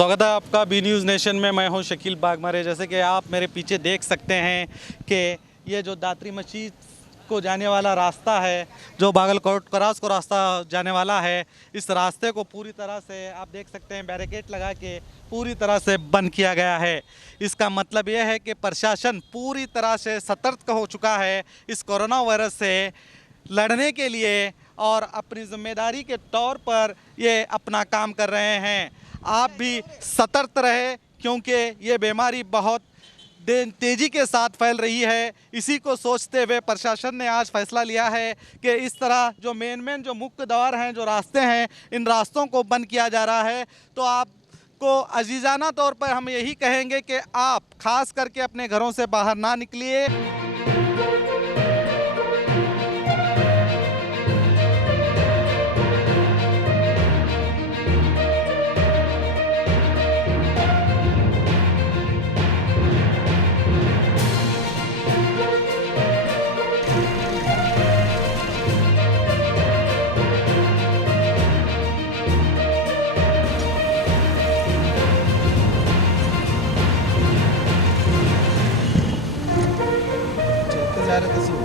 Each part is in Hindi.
स्वागत है आपका बी न्यूज़ नेशन में। मैं हूं शकील बागमारे। जैसे कि आप मेरे पीछे देख सकते हैं कि ये जो दातरी मस्जिद को जाने वाला रास्ता है, जो बागलकोट क्रॉस को रास्ता जाने वाला है, इस रास्ते को पूरी तरह से आप देख सकते हैं बैरिकेड लगा के पूरी तरह से बंद किया गया है। इसका मतलब यह है कि प्रशासन पूरी तरह से सतर्क हो चुका है इस कोरोना वायरस से लड़ने के लिए और अपनी जिम्मेदारी के तौर पर ये अपना काम कर रहे हैं। आप भी सतर्क रहे क्योंकि ये बीमारी बहुत तेज़ी के साथ फैल रही है। इसी को सोचते हुए प्रशासन ने आज फैसला लिया है कि इस तरह जो मेन जो मुख्य द्वार हैं, जो रास्ते हैं, इन रास्तों को बंद किया जा रहा है। तो आपको अजीज़ाना तौर पर हम यही कहेंगे कि आप खास करके अपने घरों से बाहर ना निकलिए। जा रहे थे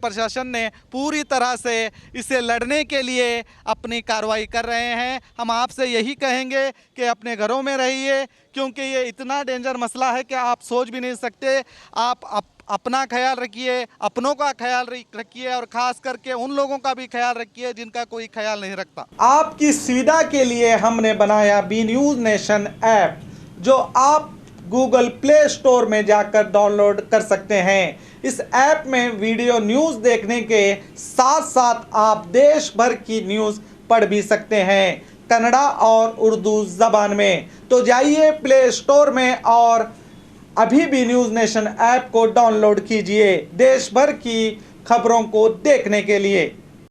प्रशासन ने पूरी तरह से इसे लड़ने के लिए अपनी कार्रवाई कर रहे हैं। हम आपसे यही कहेंगे कि अपने घरों में रहिए क्योंकि ये इतना डेंजर मसला है कि आप सोच भी नहीं सकते। आप अपना ख्याल रखिए, अपनों का ख्याल रखिए और ख़ास करके उन लोगों का भी ख्याल रखिए जिनका कोई ख्याल नहीं रखता। आपकी सुविधा के लिए हमने बनाया बी न्यूज़ नेशन ऐप, जो आप गूगल प्ले स्टोर में जाकर डाउनलोड कर सकते हैं। इस ऐप में वीडियो न्यूज़ देखने के साथ साथ आप देश भर की न्यूज़ पढ़ भी सकते हैं, कन्नड़ा और उर्दू ज़बान में। तो जाइए प्ले स्टोर में और अभी भी न्यूज़ नेशन ऐप को डाउनलोड कीजिए देश भर की खबरों को देखने के लिए।